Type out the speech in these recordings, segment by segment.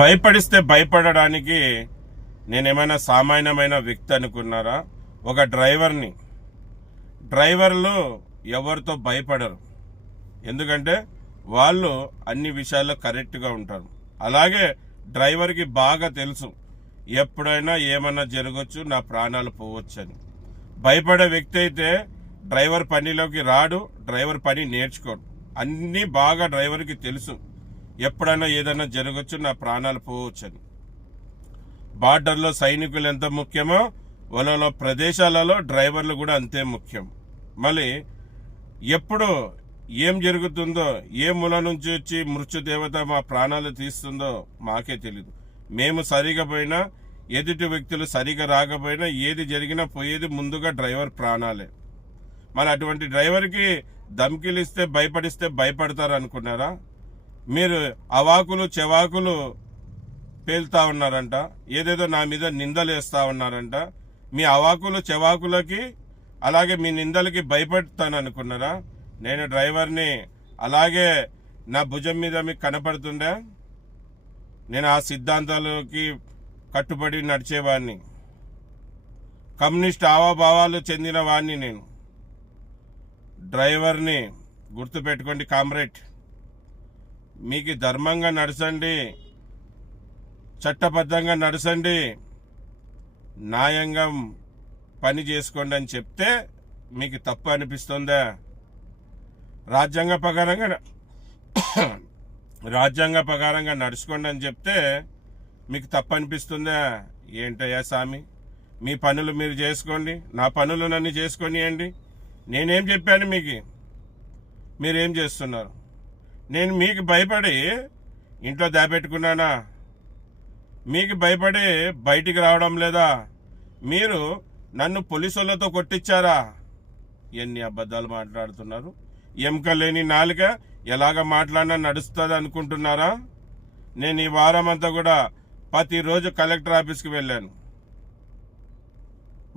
భయపడిస్తే భయపడడానికి నేనేమైనా సామాన్యమైన వ్యక్తి అనుకున్నారా? ఒక డ్రైవర్లు ఎవరితో భయపడరు, ఎందుకంటే వాళ్ళు అన్ని విషయాల్లో కరెక్ట్గా ఉంటారు. అలాగే డ్రైవర్కి బాగా తెలుసు ఎప్పుడైనా ఏమన్నా జరగచ్చు, నా ప్రాణాలు పోవచ్చు అని. భయపడే వ్యక్తి అయితే డ్రైవర్ పనిలోకి రాడు, డ్రైవర్ పని నేర్చుకోడు. అన్నీ బాగా డ్రైవర్కి తెలుసు, ఎప్పుడైనా ఏదైనా జరగచ్చు, నా ప్రాణాలు పోవచ్చు అని. బార్డర్లో సైనికులు ఎంత ముఖ్యమో వాళ్ళ ప్రదేశాలలో డ్రైవర్లు కూడా అంతే ముఖ్యం. మళ్ళీ ఎప్పుడు ఏం జరుగుతుందో, ఏ మూల నుంచి వచ్చి మృత్యుదేవత మా ప్రాణాలు తీస్తుందో మాకే తెలీదు. మేము సరిగా పోయినా, ఎదుటి వ్యక్తులు సరిగా రాకపోయినా, ఏది జరిగినా పోయేది ముందుగా డ్రైవర్ ప్రాణాలే. మళ్ళీ అటువంటి డ్రైవర్కి ధమ్కీలు ఇస్తే భయపడిస్తే భయపడతారు అనుకున్నారా? మీరు అవాకులు చెవాకులు పేలుతా ఉన్నారంట, ఏదేదో నా మీద నిందలు వేస్తా ఉన్నారంట. మీ అవాకులు చెవాకులకి అలాగే మీ నిందలకి భయపడతాను అనుకున్నారా? నేను డ్రైవర్ని, అలాగే నా భుజం మీద మీకు కనపడుతుండే, నేను ఆ సిద్ధాంతాలకి కట్టుబడి నడిచేవాడిని, కమ్యూనిస్ట్ హావభావాలు చెందిన వాడిని నేను. డ్రైవర్ని గుర్తుపెట్టుకోండి కామ్రేడ్. మీకు ధర్మంగా నడచండి, చట్టబద్ధంగా నడచండి, న్యాయంగా పని చేసుకోండి అని చెప్తే మీకు తప్పు అనిపిస్తుందా? రాజ్యాంగ ప్రకారంగా నడుచుకోండి అని చెప్తే మీకు తప్పు అనిపిస్తుందా? ఏంటయ్యా స్వామి, మీ పనులు మీరు చేసుకోండి, నా పనులు నన్ను చేసుకొనియండి. నేనేం చెప్పాను మీకు? మీరేం చేస్తున్నారు? నేను మీకు భయపడి ఇంట్లో దాపెట్టుకున్నానా? మీకు భయపడి బయటికి రావడం లేదా? మీరు నన్ను పోలీసులతో కొట్టించారా? ఎన్ని అబద్ధాలు మాట్లాడుతున్నారు? ఎముక లేని నాలుక ఎలాగ మాట్లాడినా నడుస్తుంది అనుకుంటున్నారా? నేను ఈ వారం అంతా కూడా ప్రతిరోజు కలెక్టర్ ఆఫీస్కి వెళ్ళాను.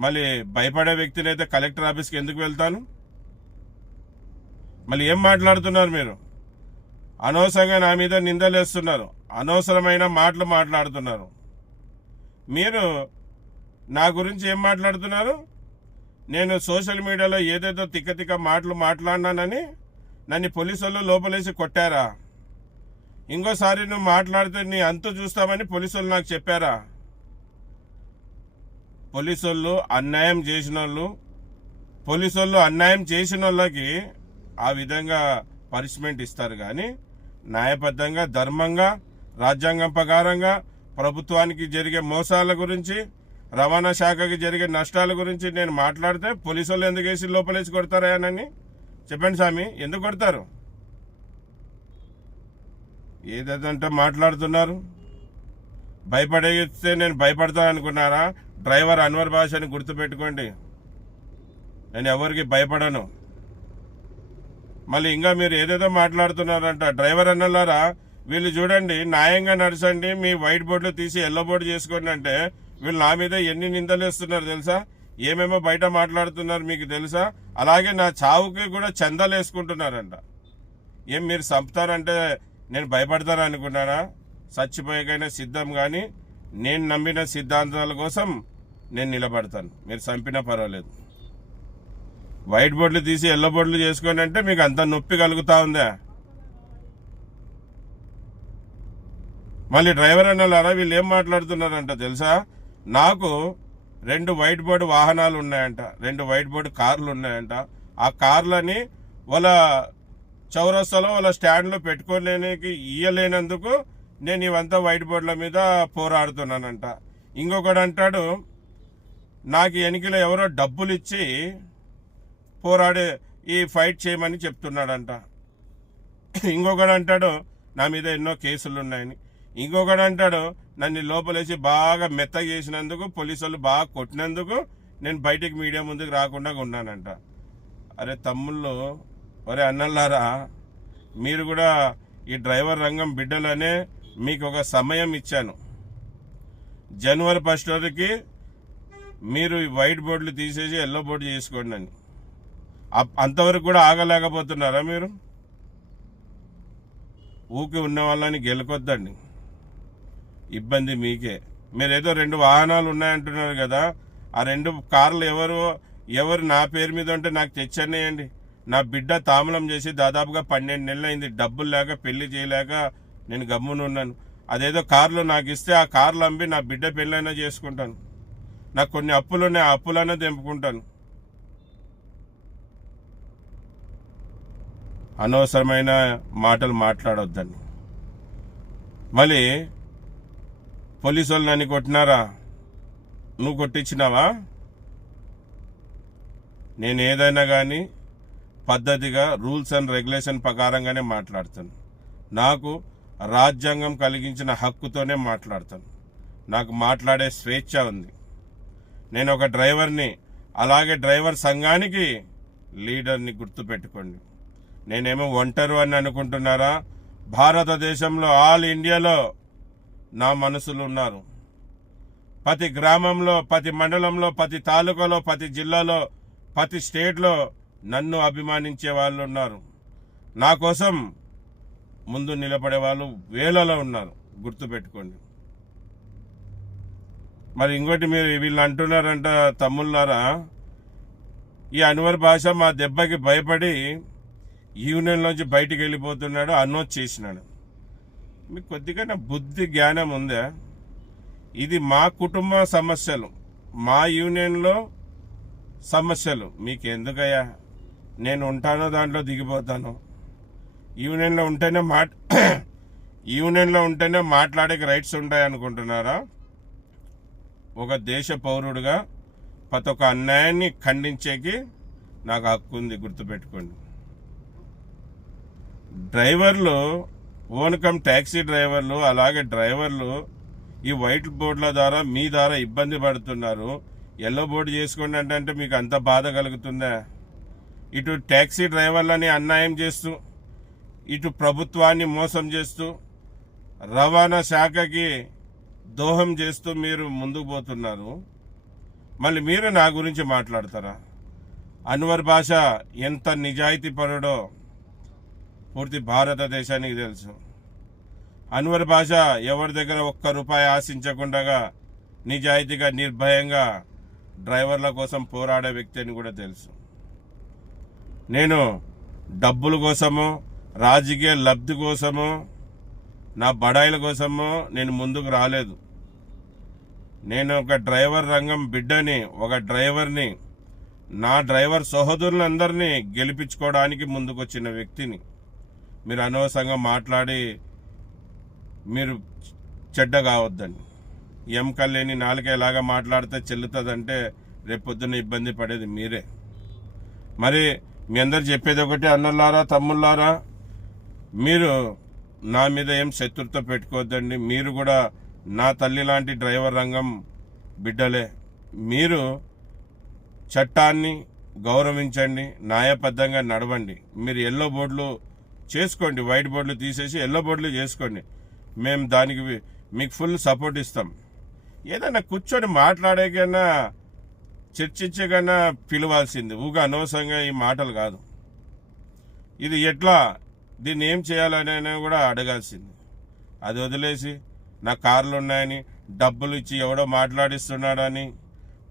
మళ్ళీ భయపడే వ్యక్తిని అయితే కలెక్టర్ ఆఫీస్కి ఎందుకు వెళ్తాను? మళ్ళీ ఏం మాట్లాడుతున్నారు మీరు? అనవసరంగా నా మీద నిందలేస్తున్నారు, అనవసరమైన మాటలు మాట్లాడుతున్నారు. మీరు నా గురించి ఏం మాట్లాడుతున్నారు? నేను సోషల్ మీడియాలో ఏదేదో తిక్క మాటలు మాట్లాడినానని నన్ను పోలీసులు లోపలేసి కొట్టారా? ఇంకోసారి నువ్వు మాట్లాడితే నీ అంతు చూస్తామని పోలీసులు నాకు చెప్పారా? పోలీసులు అన్యాయం చేసిన వాళ్ళకి ఆ విధంగా పనిష్మెంట్ ఇస్తారు, కానీ న్యాయబద్ధంగా, ధర్మంగా, రాజ్యాంగం ప్రకారంగా ప్రభుత్వానికి జరిగే మోసాల గురించి, రవాణా శాఖకి జరిగే నష్టాల గురించి నేను మాట్లాడితే పోలీసులు ఎందుకు వేసి లోపలేసి కొడతారని చెప్పండి స్వామి. ఎందుకు కొడతారు? ఏదంటే మాట్లాడుతున్నారు. భయపడేస్తే నేను భయపడతాను అనుకున్నారా? డ్రైవర్ అన్వర్ భాషని గుర్తుపెట్టుకోండి, నేను ఎవరికి భయపడను. మళ్ళీ ఇంకా మీరు ఏదేదో మాట్లాడుతున్నారంట. డ్రైవర్ అన్నలారా, వీళ్ళు చూడండి, న్యాయంగా నడచండి, మీ వైట్ బోర్డులు తీసి ఎల్లో బోర్డు చేసుకోండి అంటే వీళ్ళు నా మీద ఎన్ని నిందలు వేస్తున్నారు తెలుసా? ఏమేమో బయట మాట్లాడుతున్నారు మీకు తెలుసా? అలాగే నా చావుకి కూడా చందాలు వేసుకుంటున్నారంట. ఏం మీరు చంపుతారంటే నేను భయపడతాను అనుకున్నారా? చచ్చిపోయేకైనా సిద్ధం, కానీ నేను నమ్మిన సిద్ధాంతాల కోసం నేను నిలబడతాను. మీరు చంపినా పర్వాలేదు. వైట్ బోర్డులు తీసి ఎల్లో బోర్డులు చేసుకోండి అంటే మీకు అంత నొప్పి కలుగుతా ఉందా? మళ్ళీ డ్రైవర్ అన్నలారా, వీళ్ళు ఏం మాట్లాడుతున్నారంట తెలుసా? నాకు 2 వైట్ బోర్డు వాహనాలు ఉన్నాయంట, 2 వైట్ బోర్డు కార్లు ఉన్నాయంట. ఆ కార్లని వాళ్ళ చౌరస్తాలో వాళ్ళ స్టాండ్లో పెట్టుకోలేనికి ఇయ్యలేనందుకు నేను ఇవంతా వైట్ బోర్డుల మీద పోరాడుతున్నానంట. ఇంకొకడు అంటాడు, నాకు ఎన్నికలో ఎవరో డబ్బులు ఇచ్చి పోరాడే ఈ ఫైట్ చేయమని చెప్తున్నాడంట. ఇంకొకడు అంటాడు, నా మీద ఎన్నో కేసులు ఉన్నాయని. ఇంకొకడు అంటాడు, నన్ను లోపలేసి బాగా మెత్తగా చేసినందుకు, పోలీసులు బాగా కొట్టినందుకు నేను బయటికి మీడియా ముందుకు రాకుండా ఉన్నానంట. అరే తమ్ముళ్ళు, ఒరే అన్నలారా, మీరు కూడా ఈ డ్రైవర్ రంగం బిడ్డలనే మీకు ఒక సమయం ఇచ్చాను. జనవరి 1 మీరు వైట్ బోర్డులు తీసేసి ఎల్లో బోర్డు చేసుకోండి అని. అంతవరకు కూడా ఆగలేకపోతున్నారా మీరు? ఊకి ఉన్న వాళ్ళని గెలుకొద్దండి. ఇబ్బంది మీకే. మీరు ఏదో 2 వాహనాలు ఉన్నాయంటున్నారు కదా, ఆ 2 కార్లు ఎవరు నా పేరు మీద ఉంటే నాకు తెచ్చనేయండి. నా బిడ్డ తామలం చేసి దాదాపుగా 12 నెలలు అయింది. డబ్బులు లేక పెళ్లి చేయలేక నేను గమ్మునున్నాను. అదేదో కార్లు నాకు ఇస్తే ఆ కార్లు అమ్మి నా బిడ్డ పెళ్ళైనా చేసుకుంటాను. నాకు కొన్ని అప్పులు ఉన్నాయి, ఆ అప్పులైనా తెంపుకుంటాను. అనవసరమైన మాటలు మాట్లాడొద్దండి. మళ్ళీ పోలీసు వాళ్ళు నన్ను కొట్టినారా, నువ్వు కొట్టించినావా? నేను ఏదైనా కానీ పద్ధతిగా రూల్స్ అండ్ రెగ్యులేషన్ ప్రకారంగానే మాట్లాడతాను. నాకు రాజ్యాంగం కలిగించిన హక్కుతోనే మాట్లాడతాను. నాకు మాట్లాడే స్వేచ్ఛ ఉంది. నేను ఒక డ్రైవర్ని, అలాగే డ్రైవర్ సంఘానికి లీడర్ని, గుర్తుపెట్టుకోండి. నేనేమో ఒంటరు అని అనుకుంటున్నారా? భారతదేశంలో ఆల్ ఇండియాలో నా మనసులు ఉన్నారు. ప్రతి గ్రామంలో, ప్రతి మండలంలో, ప్రతి తాలూకాలో, ప్రతి జిల్లాలో, ప్రతి స్టేట్లో నన్ను అభిమానించే వాళ్ళు ఉన్నారు. నా కోసం ముందు నిలబడే వాళ్ళు వేలలో ఉన్నారు, గుర్తుపెట్టుకోండి. మరి ఇంకోటి, మీరు వీళ్ళు అంటున్నారంట తమ్ముళ్ళారా, ఈ అన్వర్ భాష మా దెబ్బకి భయపడి యూనియన్లోంచి బయటికి వెళ్ళిపోతున్నాడు, అనౌన్స్ చేసినాడు. మీకు కొద్దిగా బుద్ధి జ్ఞానం ఉందా? ఇది మా కుటుంబ సమస్యలు, మా యూనియన్లో సమస్యలు. మీకు ఎందుకయ్యా? నేను ఉంటానో దాంట్లో దిగిపోతాను. యూనియన్లో ఉంటేనే మాట్లాడే రైట్స్ ఉంటాయి అనుకుంటున్నారా? ఒక దేశ పౌరుడిగా ప్రతి ఒక్క అన్యాయాన్ని ఖండించేకి నాకు హక్కు ఉంది, గుర్తుపెట్టుకోండి. డ్రైవర్లు, ఓన్కమ్ ట్యాక్సీ డ్రైవర్లు, అలాగే డ్రైవర్లు ఈ వైట్ బోర్డుల ద్వారా మీ ద్వారా ఇబ్బంది పడుతున్నారు. ఎల్లో బోర్డు చేసుకోండి అంటే మీకు అంత బాధ కలుగుతుందా? ఇటు ట్యాక్సీ డ్రైవర్లని అన్యాయం చేస్తూ, ఇటు ప్రభుత్వాన్ని మోసం చేస్తూ, రవాణా శాఖకి దోహం చేస్తూ మీరు ముందుకు పోతున్నారు. మళ్ళీ మీరు నా గురించి మాట్లాడతారా? అన్వర్ భాష ఎంత నిజాయితీ పరుడో పూర్తి భారతదేశానికి తెలుసు. అన్వర్ భాష ఎవరి దగ్గర ₹1 ఆశించకుండా నిజాయితీగా, నిర్భయంగా డ్రైవర్ల కోసం పోరాడే వ్యక్తి అని కూడా తెలుసు. నేను డబ్బుల కోసమో, రాజకీయ లబ్ధి కోసమో, నా బడాయిల కోసమో నేను ముందుకు రాలేదు. నేను ఒక డ్రైవర్ రంగం బిడ్డని, ఒక డ్రైవర్ని, నా డ్రైవర్ సహోదరులందరినీ గెలిపించుకోవడానికి ముందుకు వచ్చిన వ్యక్తిని. మీరు అనవసరంగా మాట్లాడి మీరు చెడ్డ కావద్దండి. ఎముకలేని నాలుక ఎలాగా మాట్లాడితే చెల్లుతుందంటే రేపొద్దున ఇబ్బంది పడేది మీరే. మరి మీ అందరు చెప్పేది ఒకటి, అన్నలారా, తమ్ముళ్ళారా, మీరు నా మీద ఏం శత్రుత్వ పెట్టుకోవద్దండి. మీరు కూడా నా తల్లి లాంటి డ్రైవర్ రంగం బిడ్డలే. మీరు చట్టాన్ని గౌరవించండి, న్యాయబద్ధంగా నడవండి. మీరు ఎల్లో బోర్డులు చేసుకోండి, వైట్ బోర్డులు తీసేసి ఎల్లో బోర్డులు చేసుకోండి. మేము దానికి మీకు ఫుల్ సపోర్ట్ ఇస్తాం. ఏదైనా కూర్చొని మాట్లాడేకైనా, చర్చించకైనా పిలవాల్సింది, ఊగా అనవసరంగా ఈ మాటలు కాదు. ఇది ఎట్లా, దీన్ని ఏం చేయాలని కూడా అడగాల్సింది. అది వదిలేసి నా కార్లు ఉన్నాయని, డబ్బులు ఇచ్చి ఎవడో మాట్లాడిస్తున్నాడని,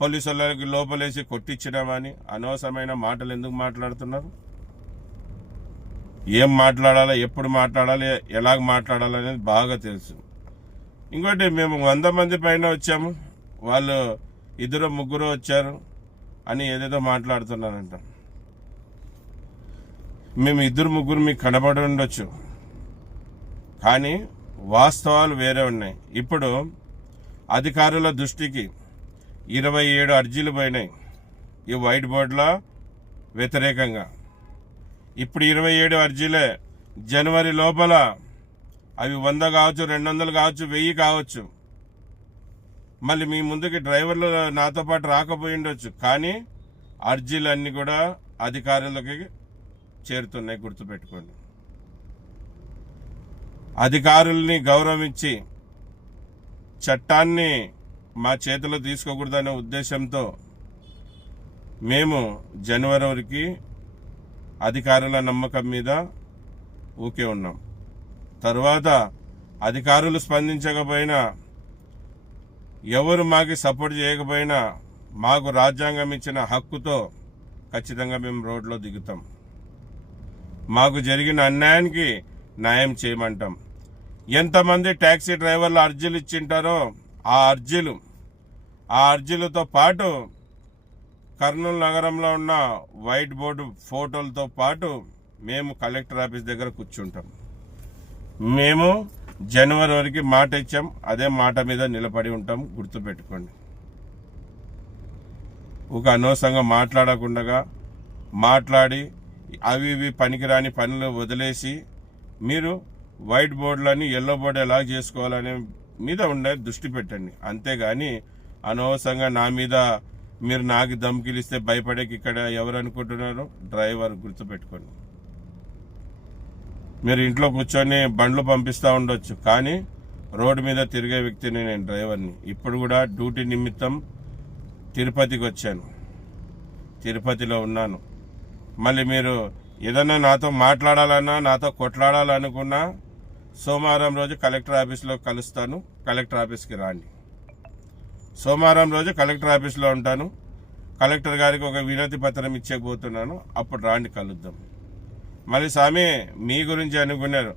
పోలీసు వాళ్ళకి లోపలేసి కొట్టించడమని అనవసరమైన మాటలు ఎందుకు మాట్లాడుతున్నారు? ఏం మాట్లాడాలో, ఎప్పుడు మాట్లాడాలి, ఎలాగ మాట్లాడాలి అనేది బాగా తెలుసు. ఇంకోటి, మేము 100 మంది పైన వచ్చాము, వాళ్ళు 2-3 వచ్చారు అని ఏదేదో మాట్లాడుతున్నారంట. మేము 2-3 మీకు కనబడి ఉండొచ్చు, కానీ వాస్తవాలు వేరే ఉన్నాయి. ఇప్పుడు అధికారుల దృష్టికి 27 అర్జీలు పోయినాయి ఈ వైట్ బోర్డుల వ్యతిరేకంగా. ఇప్పుడు 27 అర్జీలే. జనవరి లోపల అవి 100 కావచ్చు, 200 కావచ్చు, 1000 కావచ్చు. మళ్ళీ మీ ముందుకి డ్రైవర్లు నాతో పాటు రాకపోయి ఉండొచ్చు, కానీ అర్జీలన్నీ కూడా అధికారులకి చేరుతున్నాయి, గుర్తుపెట్టుకోండి. అధికారుల్ని గౌరవించి చట్టాన్ని మా చేతిలో తీసుకోకూడదనే ఉద్దేశంతో మేము జనవరి వరకు అధికారుల నమ్మకం మీద ఊకే ఉన్నాం. తరువాత అధికారులు స్పందించకపోయినా ఎవరు మాకు సపోర్ట్ చేయకపోయినా మాకు రాజ్యాంగం ఇచ్చిన హక్కుతో ఖచ్చితంగా మేము రోడ్లో దిగుతాం. మాకు జరిగిన అన్యాయానికి న్యాయం చేయమంటాం. ఎంతమంది ట్యాక్సీ డ్రైవర్లు అర్జీలు ఇచ్చింటారో ఆ అర్జీలతో పాటు కర్నూలు నగరంలో ఉన్న వైట్ బోర్డు ఫోటోలతో పాటు మేము కలెక్టర్ ఆఫీస్ దగ్గర కూర్చుంటాం. మేము జనవరి వరకు మాట ఇచ్చాం, అదే మాట మీద నిలబడి ఉంటాం. గుర్తుపెట్టుకోండి. ఒక అనవసరంగా మాట్లాడి అవి ఇవి పనికిరాని పనులు వదిలేసి మీరు వైట్ బోర్డులని ఎల్లో బోర్డు ఎలా చేసుకోవాలనే మీద ఉండే దృష్టి పెట్టండి. అంతేగాని అనవసరంగా నా మీద మీరు నాకు ధమ్కిలిస్తే భయపడేకి ఇక్కడ ఎవరు అనుకుంటున్నారు? డ్రైవర్. గుర్తుపెట్టుకోండి. మీరు ఇంట్లో కూర్చొని బండ్లు పంపిస్తూ ఉండొచ్చు, కానీ రోడ్డు మీద తిరిగే వ్యక్తిని నేను, డ్రైవర్ని. ఇప్పుడు కూడా డ్యూటీ నిమిత్తం తిరుపతికి వచ్చాను, తిరుపతిలో ఉన్నాను. మళ్ళీ మీరు ఏదన్నా నాతో మాట్లాడాలన్నా, నాతో కొట్లాడాలనుకున్నా సోమవారం రోజు కలెక్టర్ ఆఫీస్లో కలుస్తాను. కలెక్టర్ ఆఫీస్కి రాండి. సోమవారం రోజు కలెక్టర్ ఆఫీస్లో ఉంటాను. కలెక్టర్ గారికి ఒక వినతి పత్రం ఇచ్చేయబోతున్నాను. అప్పుడు రాండి, కలుద్దాం. మళ్ళీ స్వామి మీ గురించి అనుకున్నారు,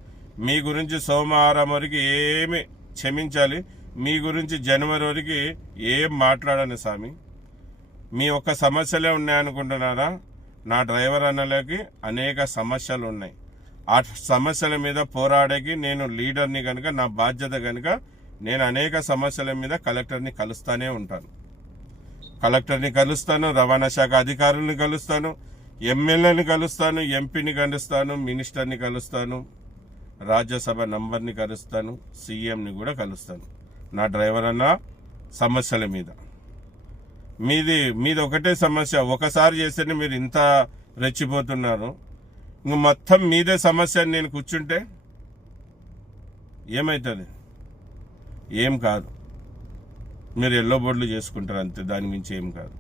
మీ గురించి సోమవారం వరకు ఏమి క్షమించాలి, మీ గురించి జనవరి వరకు ఏం మాట్లాడను స్వామి. మీ ఒక్క సమస్యలే ఉన్నాయనుకుంటున్నారా? నా డ్రైవర్ అన్నలకి అనేక సమస్యలు ఉన్నాయి. ఆ సమస్యల మీద పోరాడేకి నేను లీడర్ని కనుక, నా బాధ్యత కనుక నేను అనేక సమస్యల మీద కలెక్టర్ని కలుస్తూనే ఉంటాను. కలెక్టర్ని కలుస్తాను, రవాణా శాఖ అధికారుల్ని కలుస్తాను, ఎమ్మెల్యేని కలుస్తాను, ఎంపీని కలుస్తాను, మినిస్టర్ని కలుస్తాను, రాజ్యసభ నంబర్ని కలుస్తాను, సీఎంని కూడా కలుస్తాను. నా డ్రైవర్ అన్న సమస్యల మీద. మీది ఒకటే సమస్య. ఒకసారి చేస్తేనే మీరు ఇంత రెచ్చిపోతున్నారు. ఇంక మొత్తం మీదే సమస్య అని నేను కూర్చుంటే ఏమవుతుంది? ఏం కాదు. మీరు ఎల్లో బోర్డులు చేసుకుంటారు అంతే, దాని మించి ఏం కాదు.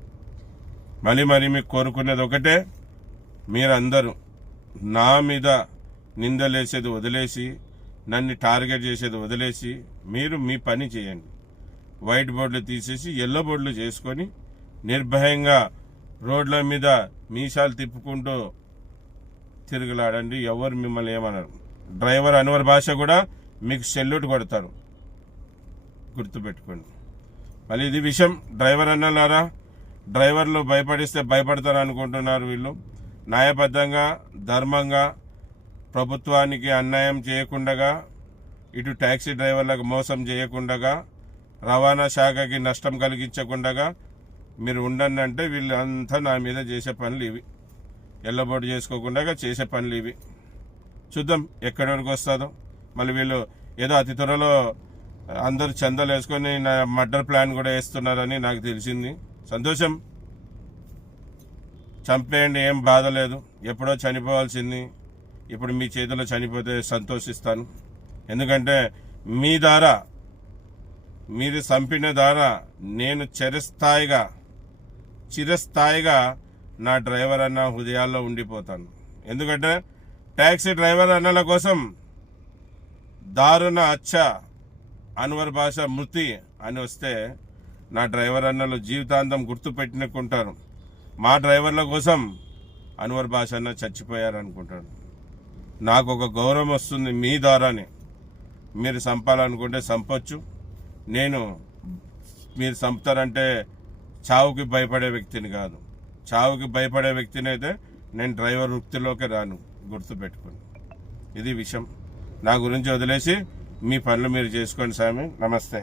మళ్ళీ మీకు కోరుకునేది ఒకటే, మీరందరూ నా మీద నిందలేసేది వదిలేసి, నన్ను టార్గెట్ చేసేది వదిలేసి మీరు మీ పని చేయండి. వైట్ బోర్డులు తీసేసి ఎల్లో బోర్డులు చేసుకొని నిర్భయంగా రోడ్ల మీద మీసాలు తిప్పుకుంటూ తిరుగులాడండి. ఎవరు మిమ్మల్ని ఏమన్నారు? డ్రైవర్ అన్వర్ భాష కూడా మీకు సెల్యూట్ కొడతారు. గుర్తుపెట్టుకోండి. మళ్ళీ ఇది విషయం. డ్రైవర్ అన్నలారా, డ్రైవర్లు భయపడిస్తే భయపడతారు అనుకుంటున్నారు. వీళ్ళు న్యాయబద్ధంగా, ధర్మంగా, ప్రభుత్వానికి అన్యాయం చేయకుండా, ఇటు ట్యాక్సీ డ్రైవర్లకు మోసం చేయకుండా, రవాణా శాఖకి నష్టం కలిగించకుండా మీరు ఉండండి అంటే వీళ్ళంతా నా మీద చేసే పనులు ఇవి. ఎల్లబోటు చేసుకోకుండా చేసే పనులు ఇవి. చూద్దాం ఎక్కడి వరకు వస్తుందో. మళ్ళీ వీళ్ళు ఏదో అతి త్వరలో అందరూ చందాలు వేసుకొని నా మర్డర్ ప్లాన్ కూడా వేస్తున్నారని నాకు తెలిసింది. సంతోషం, చంపేయండి, ఏం బాధ లేదు. ఎప్పుడో చనిపోవాల్సింది, ఇప్పుడు మీ చేతిలో చనిపోతే సంతోషిస్తాను. ఎందుకంటే మీ ద్వారా, మీరు చంపిన ద్వారా నేను చిరస్థాయిగా నా డ్రైవర్ అన్న హృదయాల్లో ఉండిపోతాను. ఎందుకంటే ట్యాక్సీ డ్రైవర్ అన్నల కోసం దారుణ అన్వర్ భాష మృతి అని వస్తే నా డ్రైవర్ అన్నలు జీవితాంతం గుర్తు పెట్టుకుంటారు. మా డ్రైవర్ల కోసం అన్వర్ భాష అన్న చచ్చిపోయారు అనుకుంటాడు. నాకు ఒక గౌరవం వస్తుంది మీ ద్వారానే. మీరు చంపాలనుకుంటే చంపొచ్చు. మీరు చంపుతారంటే చావుకి భయపడే వ్యక్తిని కాదు. చావుకి భయపడే వ్యక్తిని అయితే నేను డ్రైవర్ వృత్తిలోకి రాను. గుర్తుపెట్టుకోండి. ఇది విషయం. నా గురించి వదిలేసి మీ పనులు మీరు చేసుకోండి స్వామి. నమస్తే.